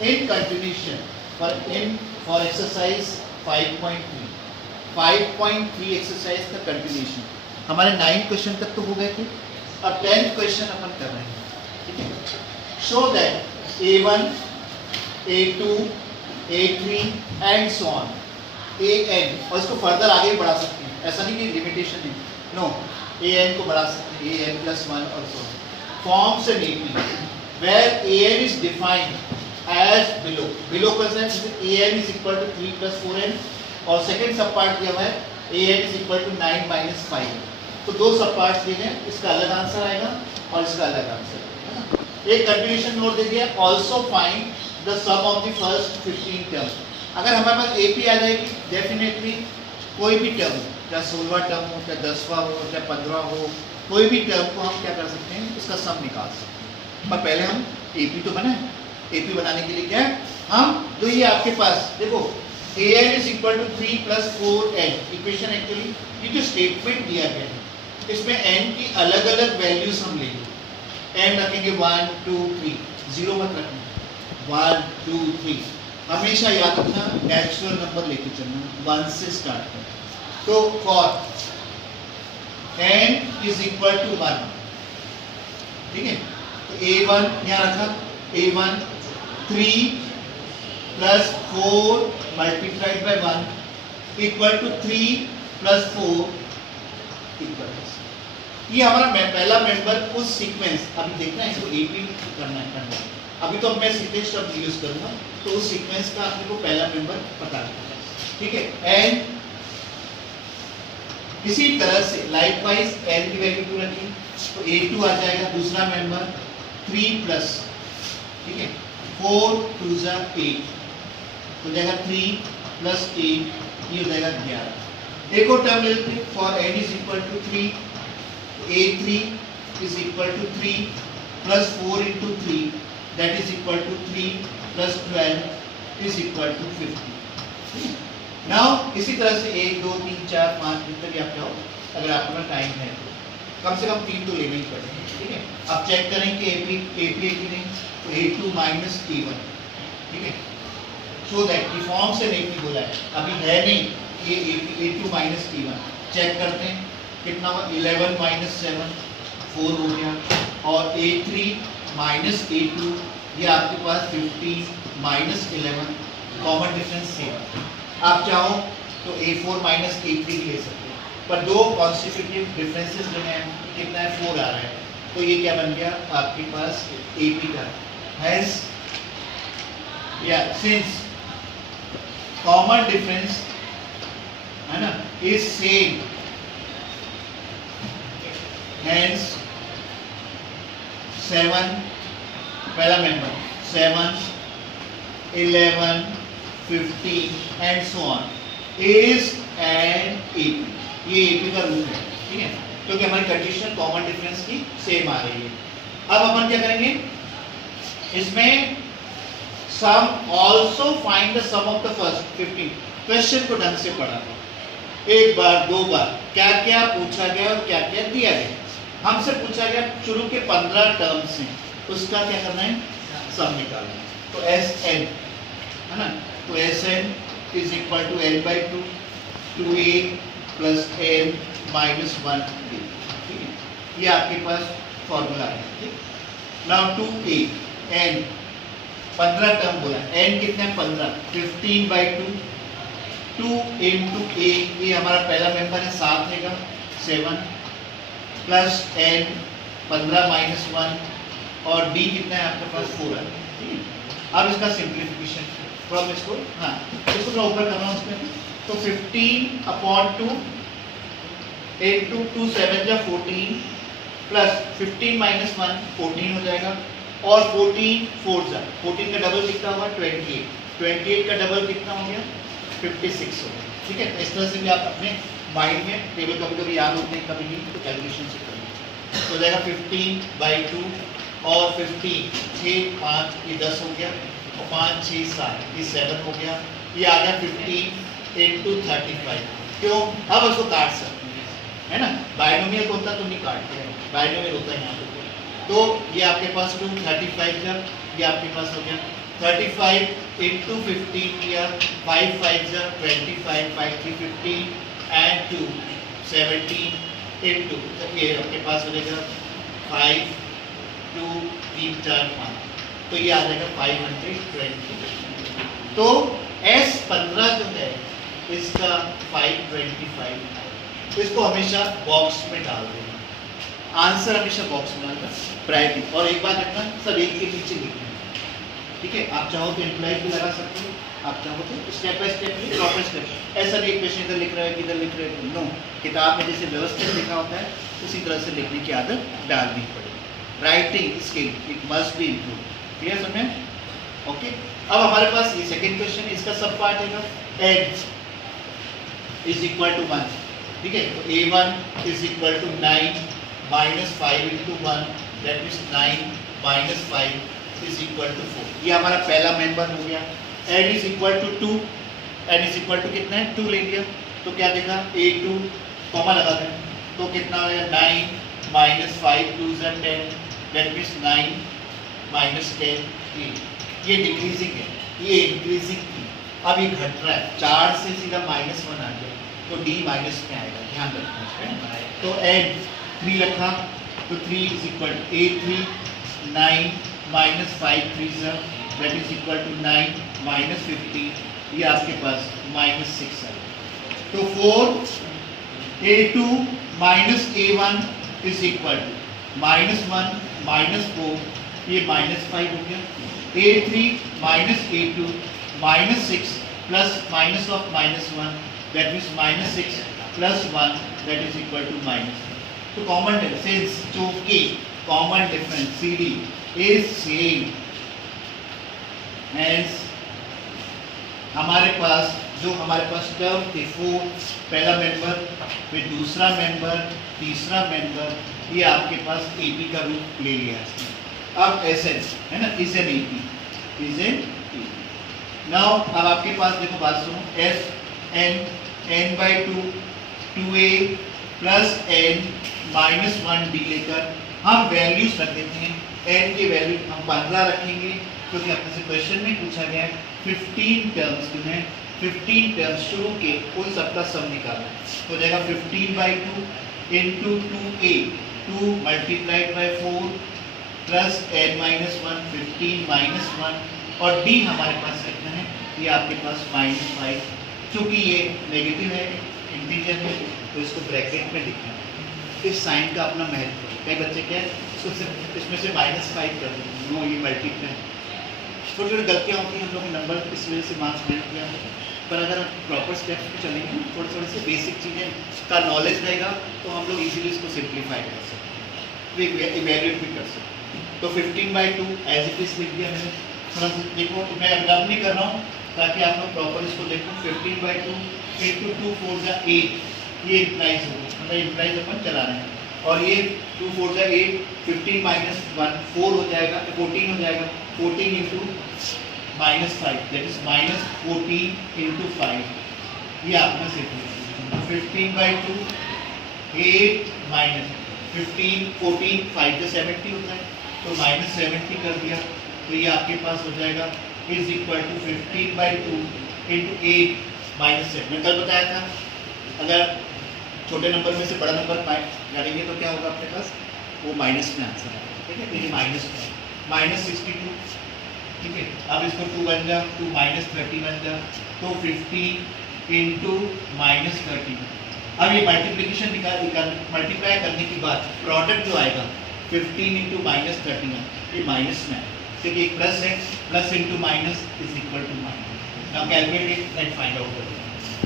in continuation for exercise 5.3 5.3 exercise का continuation. हमारे 9 question तक तो हो गए थे, अब 10th क्वेश्चन अपन कर रहे हैं, ठीक है। Show that A1, A2, A3 and so on AN, और इसको फर्दर आगे भी बढ़ा सकते हैं, ऐसा नहीं कि लिमिटेशन है, नो, AN को बढ़ा सकते हैं, AN + 1 और so on, forms an AP where AN is defined as below concept AN is equal to 3 + 4n, और सेकेंड सब पार्ट दिया हुआ है AN is equal to 9 - 5। तो दो सब पार्ट दिए हैं, इसका अलग आंसर आएगा और इसका अलग आंसर आएगा। एक कंटिन्यूशन नोट दे दिया, also find the sum of the first 15 term. अगर हमारे पास AP आ जाएगी, डेफिनेटली कोई भी टर्म, चाहे 16वां टर्म हो, चाहे 10वां हो, चाहे 15 हो, कोई भी टर्म को हम क्या कर सकते हैं, इसका सम निकाल सकते हैं। पर पहले हम AP तो बनाए, AP बनाने के लिए क्या है, हम जो ये आपके पास देखो AN is equal to 3 + 4n, equation actually ये जो स्टेटमेंट दिया गया है इसमें n की अलग अलग वैल्यूज हम लेंगे, n रखेंगे 1 2 3, 0 मत रखना, 1 2 3, हमेशा याद रखना नेचुरल नंबर लेके चलना, 1 से स्टार्ट करना। तो for n is equal to 1, ठीक है, तो A1 यहाँ रखा, A1 3 + 4 multiplied by 1 equal to 3 + 4 equal to, ये हमारा पहला मेंबर उस सीक्वेंस, अभी देखना है इसको AP करना है, अभी तो मैं सीधे शब्द यूज करूंगा, तो उस सीक्वेंस का आपको पहला मेंबर पता है, ठीक है। एंड इसी तरह से लाइकवाइज n की वैल्यू 2 रखी, तो A2 आ जाएगा दूसरा मेंबर 3 प्लस, ठीक है, 4 2 8, तो जाएगा 3 + 8, ये हो जाएगा 11। एक और टर्म लेते हैं, for n is equal to 3, A3 is equal to 3 + 4 × 3, that is equal to 3 + 12 is equal to 50। Now इसी तरह से 1 2 3 4 5 जितने भी आप चाहो, अगर आपका टाइम है तो कम से कम 3 तो लेने ही पड़ेंगे, ठीक है। अब चेक करें कि AP है कि नहीं, तो A2 - A1, ठीक है, सो दैट की फॉर्म से AP बोला है, अभी है नहीं ये A2 - A1, चेक करते हैं कितना हुआ, 11 - 7 4 हो गया, और A3 - A2 ये आपके पास 15 - 11, कॉमन डिफरेंस 7। आप चाहो तो A4 - A3 भी ले सकते हैं, पर दो कॉन्स्टिट्यूटिव डिफरेंसेस जो हैं कितना है, 4 आ रहा है, तो ये क्या बन गया आपके पास AP का। हैंस या सिंस कॉमन डिफरेंस है ना इज सेम, हैंस 7 पहला member 7 11 15 and so on is an AP, ये AP का रूल है, ठीक है, क्योंकि हमारी कंडीशन कॉमन डिफरेंस की सेम आ रही है। अब अपन क्या करेंगे, इसमें sum also find the sum of the first 15। Question को ढंग से पढ़ा, एक बार दो बार क्या क्या पूछा गया और क्या क्या दिया गया। हमसे पूछा गया शुरू के 15 टर्म्स हैं, उसका क्या करना है, सम निकालना है, तो Sn है ना, तो Sn is equal to n/2 2a + n - 1a, ठीक है, ये आपके पास फॉर्मूला है, ठीक। नाउ 2a n 15 टर्म बोला, n कितना है 15, 15/2 2 × a, ये हमारा पहला मेंबर है 7 रहेगा 7 प्लस n 15 - 1, और d कितना है आपके पास 4 है, ठीक है। अब इसका सिंप्लीफिकेशन फ्रॉम इसको, हाँ इसको मैं ऊपर कर रहा हूँ उसमें, तो 15/2 × 2 7 या 14 प्लस 15 - 1 14 हो जाएगा, और 14 4 जा 14 का डबल कितना होगा 28, 28 का डबल कितना हो गया 56 हो गया, ठीक है। इस तरह से भी आप अपने माइंड में टेबल कभी कभी याद होते हैं, कभी नहीं, तो कैलकुलेशन से करेंगे, तो हो जाएगा 15/2 और 15 6 5 ये 10 हो गया, और 5 6 7 ये 7 हो गया, ये आ गया 15 × 35। क्यों, अब उसको काट सकते हैं, है ना, बाइनोमियल होता तो नहीं काटते हैं, बाइनोमियल होता है यहाँ पे, तो ये आपके पास 2 35 जब ये आपके पास हो गया 35 into 15 किया, 5 5 जा 25, 5 3 15 and 2 17 into, तो ये आपके पास हो जाएगा 5 2 3 4 5, तो ये आ जाएगा 520। तो S15 जो है इसका 525, तो इसको हमेशा बॉक्स में डाल देना, आंसर हमेशा बॉक्स में डालना प्रायोरिटी। और एक बात रखना, सब एक के नीचे लिखना, ठीक है। आप चाहो तो इम्प्लाइड भी लगा सकते हो, आप चाहो तो स्टेप बाय स्टेप नहीं, प्रॉपर स्टेप। ऐसा नहीं क्वेश्चन इधर लिख रहा है किधर लिख रहे हो, नो। किताब में जैसे व्यवस्थित लिखा होता है उसी तरह से लिखने की आदत डालनी पड़ेगी। Writing skill it must be improve. Clear समझे? ओके। अब हमारे पास ये सेकंड क्वेश्चन, इसका सब पार्ट है एड इज इक्वल टू 1, ठीक है। तो a1 is equal to 9 minus 5 into 1, that means 9 minus 5 is equal to 4। ये हमारा पहला मेंबर हो गया। n is equal to 2, n is equal to कितना है 2 ले लिया, तो क्या देखा a2 कॉमा लगा दें, तो कितना हो गया 9 माइनस 5 2 10, दैट मीन्स 9 माइनस 10 8। ये डिक्रीजिंग है, ये इंक्रीजिंग थी, अब ये घट रहा है, 4 से सीधा -1 आ गया, तो d माइनस में आएगा, ध्यान रखना। तो n 3 रखा, तो 3 is equal to a3 9 minus 5 3 that is equal to 9 minus 15, ये आपके पास -6 है। तो 4 a2 minus a1 is equal to -1 -4, ये -5 हो गया। a3 minus a2 -6 plus minus of -1 that means -6 plus 1 that is equal to -। तो कॉमन डिफरेंस जो कि common difference CD is same as हमारे पास टर्म थे 4, पहला मेंबर, फिर दूसरा मेंबर, तीसरा मेंबर, ये आपके पास AP का रूप ले लिया है। अब SN है ना, is an AP, is an AP। Now अब आपके पास देखो बात सुनो, FN n/2 2a plus n minus 1d लेकर हम वैल्यूज रख देते हैं। n की वैल्यू हम 15 रखेंगे, क्योंकि अपने से क्वेश्चन में पूछा गया है 15 टर्म्स जो हैं, 15 टर्म्स शुरू के उन सबका सम निकालना है। तो हो जाएगा 15/2 into 2a 2 multiplied by 4 plus n-1 15 -1, और d हमारे पास कितना है, ये आपके पास -5। चूँकि ये नेगेटिव है, इंटीजर है, तो इसको ब्रैकेट में लिखना है। इस साइन का अपना महत्व है। कई बच्चे क्या है इसको सिर्फ इसमें से -5 कर देते हैं, नो, ये मल्टीप्लाई। छोटी छोटी गलतियाँ होती हैं, हम लोग नंबर इस वजह से मार्क्स मिल गया, पर अगर प्रॉपर स्टेप्स पे चलेंगे, थोड़े से बेसिक चीज़ें का नॉलेज रहेगा, तो हम लोग इजीली इसको सिंप्लीफाई कर सकते हैं, इवेल्यूएट भी कर सकते हैं। तो 15/2 एज इट इज लिख दिया मैंने। थोड़ा सा देखो, मैं रब नहीं कर रहा हूँ ताकि आप लोग प्रॉपर इसको देखो। 15/2 इंटू 2 4 जा 8, ये इम्प्लाइज हो, मतलब इम्प्लाइज अपन चला रहे हैं, और ये 2 4 जा 8, 15 -1 4 हो जाएगा, 14 हो जाएगा, 14 इंटू -5 दैट इज -14 इंटू 5, ये आपने सीखा। 15/2 8 माइनस 15 14 5 जो 70 होता है, तो -70 कर दिया, तो ये आपके पास हो जाएगा इज इक्वल टू 15/2 इंटू 8 -7। मैं कल बताया था, अगर छोटे नंबर में से बड़ा नंबर पाए जानेंगे तो क्या होगा आपके पास, वो माइनस में आंसर आएगा, ठीक है। तो ये -62, ठीक है। अब इसको 2 बन जा, 2 -30 बन जा, तो 15 इंटू -30। अब ये मल्टीप्लिकेशन मल्टीप्लाई करने के बाद प्रोडक्ट जो आएगा 15 इंटू -31, ये माइनस में आएगा, क्योंकि एक प्लस है, plus into minus is equal to minus. Now calculate it and find out the,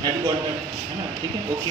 have you got that, है ना, ठीक है, ओके।